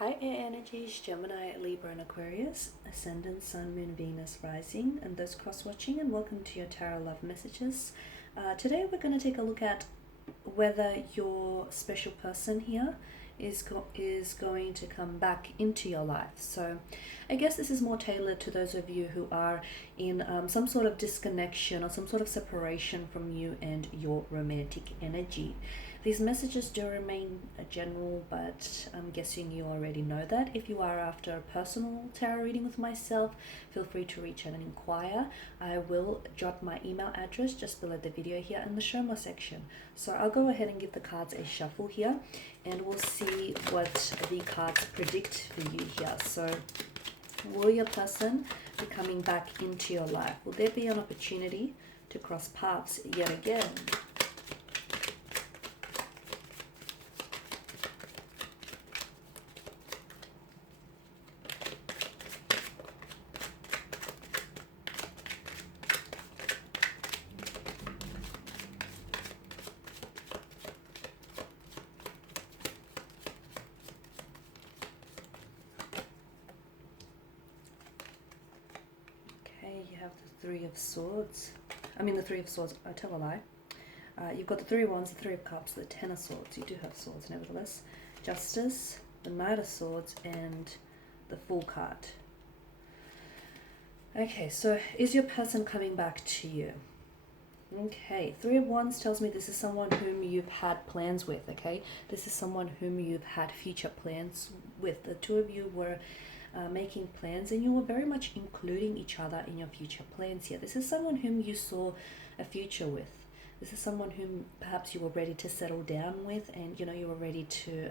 Hi Air Energies, Gemini, Libra and Aquarius, Ascendant, Sun, Moon, Venus, Rising, and those cross-watching, and welcome to your Tarot Love Messages. Today we're going to take a look at whether your special person here is going to come back into your life. So I guess this is more tailored to those of you who are in some sort of disconnection or some sort of separation from you and your romantic energy. These messages do remain general, but I'm guessing you already know that. If you are after a personal tarot reading with myself, feel free to reach out and inquire. I will jot my email address just below the video here in the show more section. So I'll go ahead and give the cards a shuffle here, and we'll see what the cards predict for you here. So will your person be coming back into your life? Will there be an opportunity to cross paths yet again? You have the Three of Swords. The Three of Swords, I tell a lie. You've got the Three of Wands, the Three of Cups, the Ten of Swords. You do have swords, nevertheless. Justice, the Knight of Swords, and the Fool card. Okay, so is your person coming back to you? Okay, Three of Wands tells me this is someone whom you've had plans with, okay? This is someone whom you've had future plans with. The two of you were making plans, and you were very much including each other in your future plans here. This is someone whom you saw a future with. This is someone whom perhaps you were ready to settle down with, and you were ready to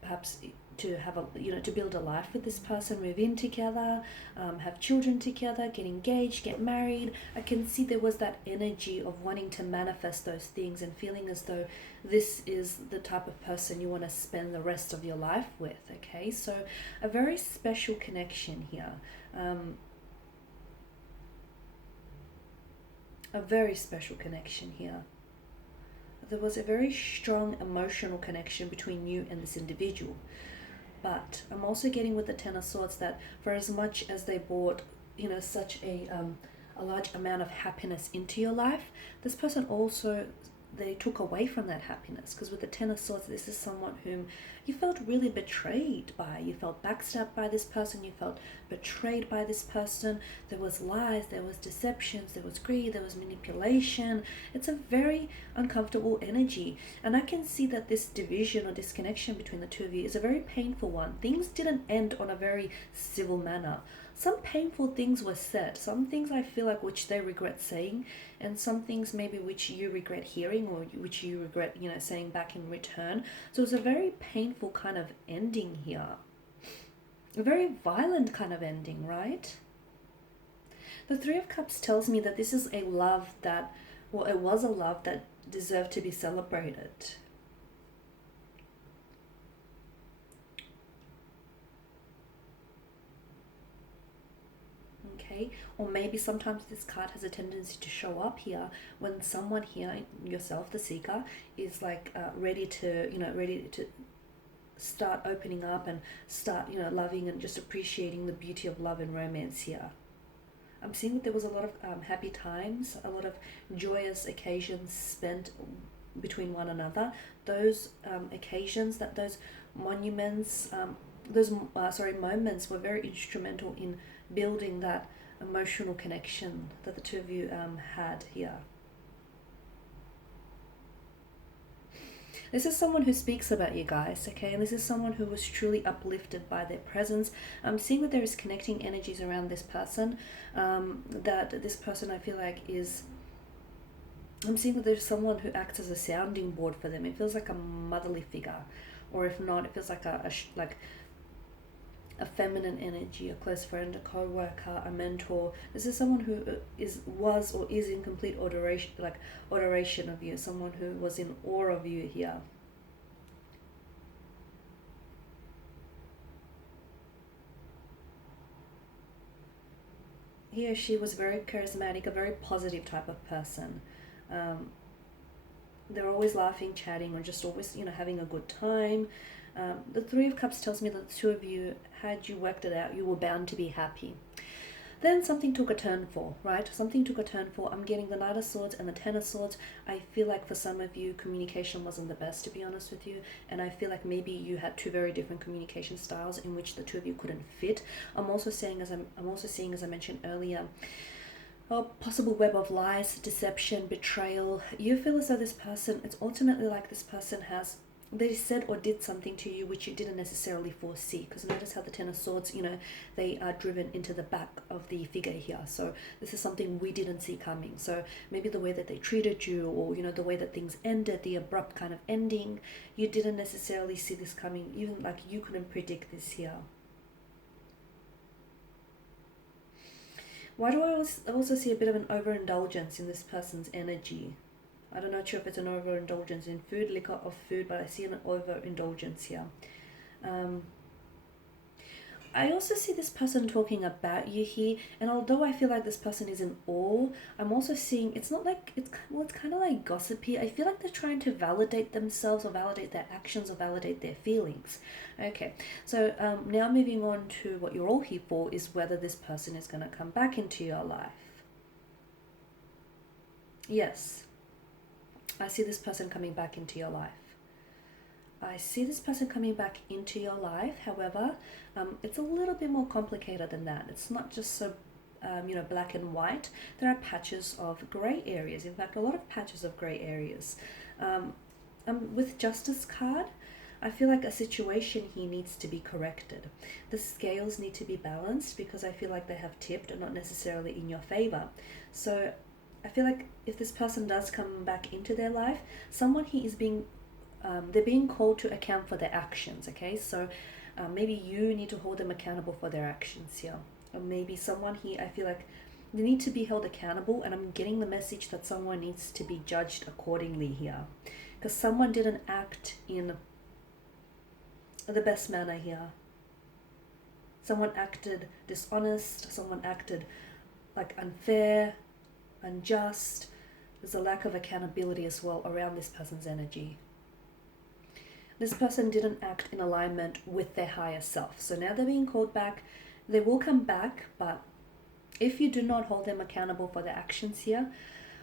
perhaps to have to build a life with this person, move in together, have children together, get engaged, get married. I can see there was that energy of wanting to manifest those things and feeling as though this is the type of person you want to spend the rest of your life with. Okay, so a very special connection here. A very special connection here. There was a very strong emotional connection between you and this individual. But I'm also getting with the Ten of Swords that for as much as they brought, such a large amount of happiness into your life, this person also, they took away from that happiness. Because with the Ten of Swords, this is someone whom you felt really betrayed by. You felt backstabbed by this person. You felt betrayed by this person. There was lies, there was deceptions, there was greed, there was manipulation. It's a very uncomfortable energy. And I can see that this division or disconnection between the two of you is a very painful one. Things didn't end on a very civil manner. Some painful things were said. Some things I feel like which they regret saying, and some things maybe which you regret hearing or which you regret, saying back in return. So it's a very painful kind of ending here. A very violent kind of ending, right? The Three of Cups tells me that this is a love that, well, it was a love that deserved to be celebrated. Or maybe sometimes this card has a tendency to show up here when someone here, yourself, the seeker, is like ready to start opening up and start loving and just appreciating the beauty of love and romance here. I'm seeing that there was a lot of happy times, a lot of joyous occasions spent between one another. Those occasions, those moments were very instrumental in building that emotional connection that the two of you had here. This is someone who speaks about you guys, okay? And this is someone who was truly uplifted by their presence. I'm seeing that there is connecting energies around this person, that this person I feel like is... I'm seeing that there's someone who acts as a sounding board for them. It feels like a motherly figure, or if not, it feels like a feminine energy, a close friend, a co-worker, a mentor. This is someone who was or is in complete adoration of you, someone who was in awe of you here. He or she was very charismatic, a very positive type of person. They're always laughing, chatting, or just always, having a good time. The Three of Cups tells me that the two of you, had you worked it out, you were bound to be happy. Then something took a turn for, right? Something took a turn for. I'm getting the Knight of Swords and the Ten of Swords. I feel like for some of you, communication wasn't the best, to be honest with you. And I feel like maybe you had two very different communication styles in which the two of you couldn't fit. I'm also seeing, as I mentioned earlier, a possible web of lies, deception, betrayal. You feel as though this person, it's ultimately like this person they said or did something to you which you didn't necessarily foresee, because notice how the Ten of Swords, they are driven into the back of the figure here. So this is something we didn't see coming. So maybe the way that they treated you, or the way that things ended, the abrupt kind of ending, you didn't necessarily see this coming. Even like you couldn't predict this here. Why do I also see a bit of an overindulgence in this person's energy? I'm not sure if it's an overindulgence in food, liquor, or food, but I see an overindulgence here. I also see this person talking about you here, and although I feel like this person is in awe, I'm also seeing it's not like it's kind of like gossipy. I feel like they're trying to validate themselves, or validate their actions, or validate their feelings. Okay, so now moving on to what you're all here for is whether this person is going to come back into your life. Yes, I see this person coming back into your life. I see this person coming back into your life. However, it's a little bit more complicated than that. It's not just so, black and white. There are patches of grey areas. In fact, a lot of patches of grey areas. With Justice card, I feel like a situation here needs to be corrected. The scales need to be balanced, because I feel like they have tipped and not necessarily in your favor. So I feel like if this person does come back into their life, someone here is they're being called to account for their actions, okay? So maybe you need to hold them accountable for their actions here. Or maybe someone here, I feel like they need to be held accountable, and I'm getting the message that someone needs to be judged accordingly here. Because someone didn't act in the best manner here. Someone acted dishonest, someone acted like unfair, unjust. There's a lack of accountability as well around this person's energy. This person didn't act in alignment with their higher self. So now they're being called back. They will come back, but if you do not hold them accountable for their actions here,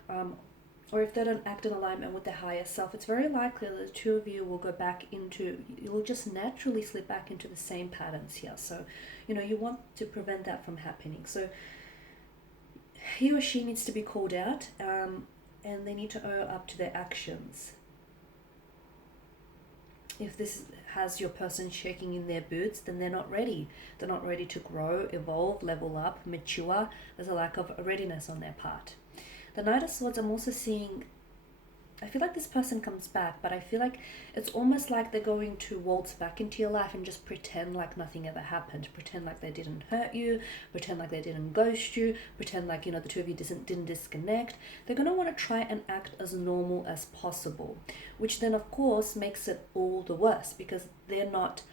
or if they don't act in alignment with their higher self, it's very likely that the two of you will go back into, you'll just naturally slip back into the same patterns here. So, you want to prevent that from happening. So he or she needs to be called out, and they need to own up to their actions. If this has your person shaking in their boots, then they're not ready. They're not ready to grow, evolve, level up, mature. There's a lack of readiness on their part. The Knight of Swords, I'm also seeing, I feel like this person comes back, but I feel like it's almost like they're going to waltz back into your life and just pretend like nothing ever happened. Pretend like they didn't hurt you, pretend like they didn't ghost you, pretend like, the two of you didn't disconnect. They're going to want to try and act as normal as possible, which then of course makes it all the worse, because they're not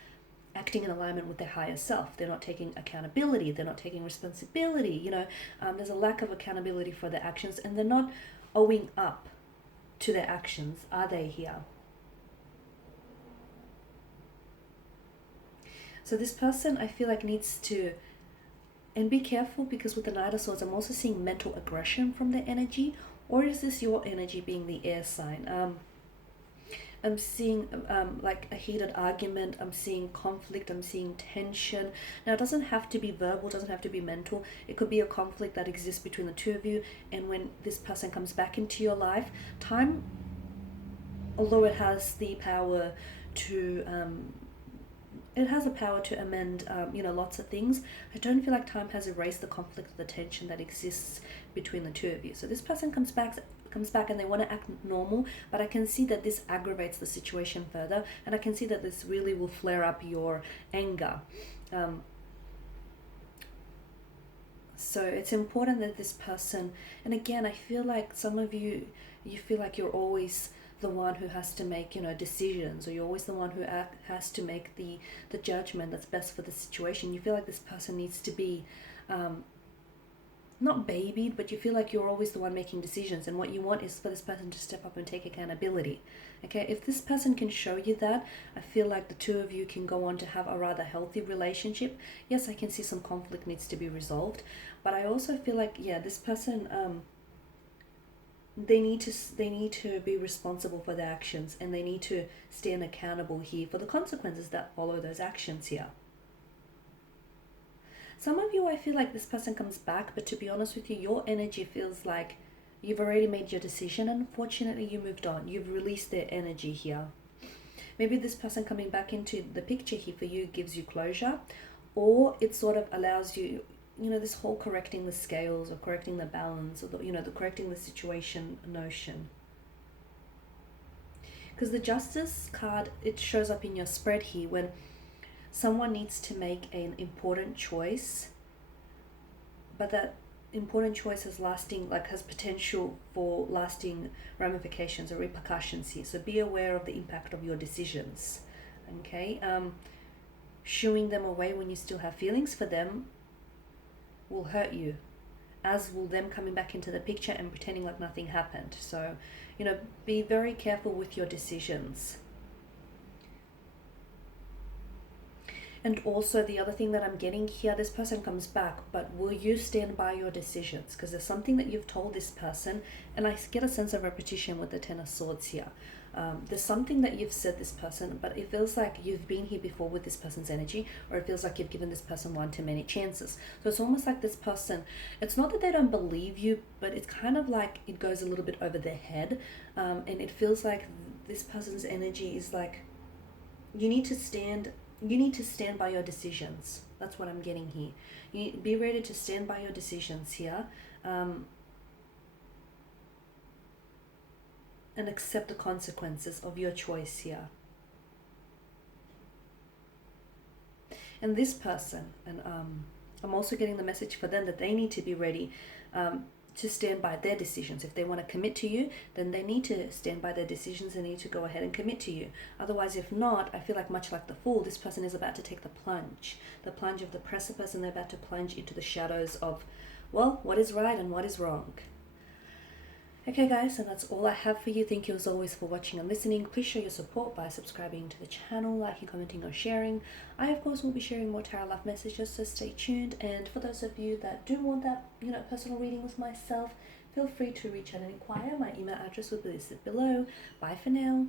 acting in alignment with their higher self. They're not taking accountability. They're not taking responsibility. There's a lack of accountability for their actions, and they're not owing up to their actions, are they here? So this person, I feel like, needs to, and be careful, because with the Knight of Swords, I'm also seeing mental aggression from their energy. Or is this your energy being the air sign? I'm seeing like a heated argument. I'm seeing conflict. I'm seeing tension. Now, it doesn't have to be verbal. It doesn't have to be mental. It could be a conflict that exists between the two of you. And when this person comes back into your life, time, although it has the power to amend, lots of things, I don't feel like time has erased the conflict or the tension that exists between the two of you. So this person comes back and they want to act normal, but I can see that this aggravates the situation further, and I can see that this really will flare up your anger. So it's important that this person, and again, I feel like some of you feel like you're always the one who has to make decisions, or you're always the one who has to make the judgment that's best for the situation. You feel like this person needs to be not babied, but you feel like you're always the one making decisions, and what you want is for this person to step up and take accountability. Okay, if this person can show you that, I feel like the two of you can go on to have a rather healthy relationship. Yes, I can see some conflict needs to be resolved, but I also feel like, yeah, this person, they need to be responsible for their actions, and they need to stand accountable here for the consequences that follow those actions here. Some of you, I feel like this person comes back, but to be honest with you, your energy feels like you've already made your decision, and unfortunately you moved on. You've released their energy here. Maybe this person coming back into the picture here for you gives you closure, or it sort of allows you, this whole correcting the scales or correcting the balance, or the correcting the situation notion. Because the Justice card, it shows up in your spread here when someone needs to make an important choice, but that important choice has potential for lasting ramifications or repercussions here. So be aware of the impact of your decisions. Okay, shooing them away when you still have feelings for them will hurt you, as will them coming back into the picture and pretending like nothing happened. So, be very careful with your decisions. And also the other thing that I'm getting here, this person comes back, but will you stand by your decisions? Because there's something that you've told this person, and I get a sense of repetition with the Ten of Swords here. There's something that you've said this person, but it feels like you've been here before with this person's energy, or it feels like you've given this person one too many chances. So it's almost like this person, it's not that they don't believe you, but it's kind of like it goes a little bit over their head. And it feels like this person's energy is like, you need to stand by your decisions. That's what I'm getting here. You be ready to stand by your decisions here, and accept the consequences of your choice here. And this person, and I'm also getting the message for them that they need to be ready to stand by their decisions. If they want to commit to you, then they need to stand by their decisions. They need to go ahead and commit to you. Otherwise, if not, I feel like much like the Fool, this person is about to take the plunge of the precipice, and they're about to plunge into the shadows of, well, what is right and what is wrong. Okay guys, and that's all I have for you. Thank you as always for watching and listening. Please show your support by subscribing to the channel, liking, commenting, or sharing. I of course will be sharing more tarot love messages, so stay tuned. And for those of you that do want that personal reading with myself, feel free to reach out and inquire. My email address will be listed below. Bye for now.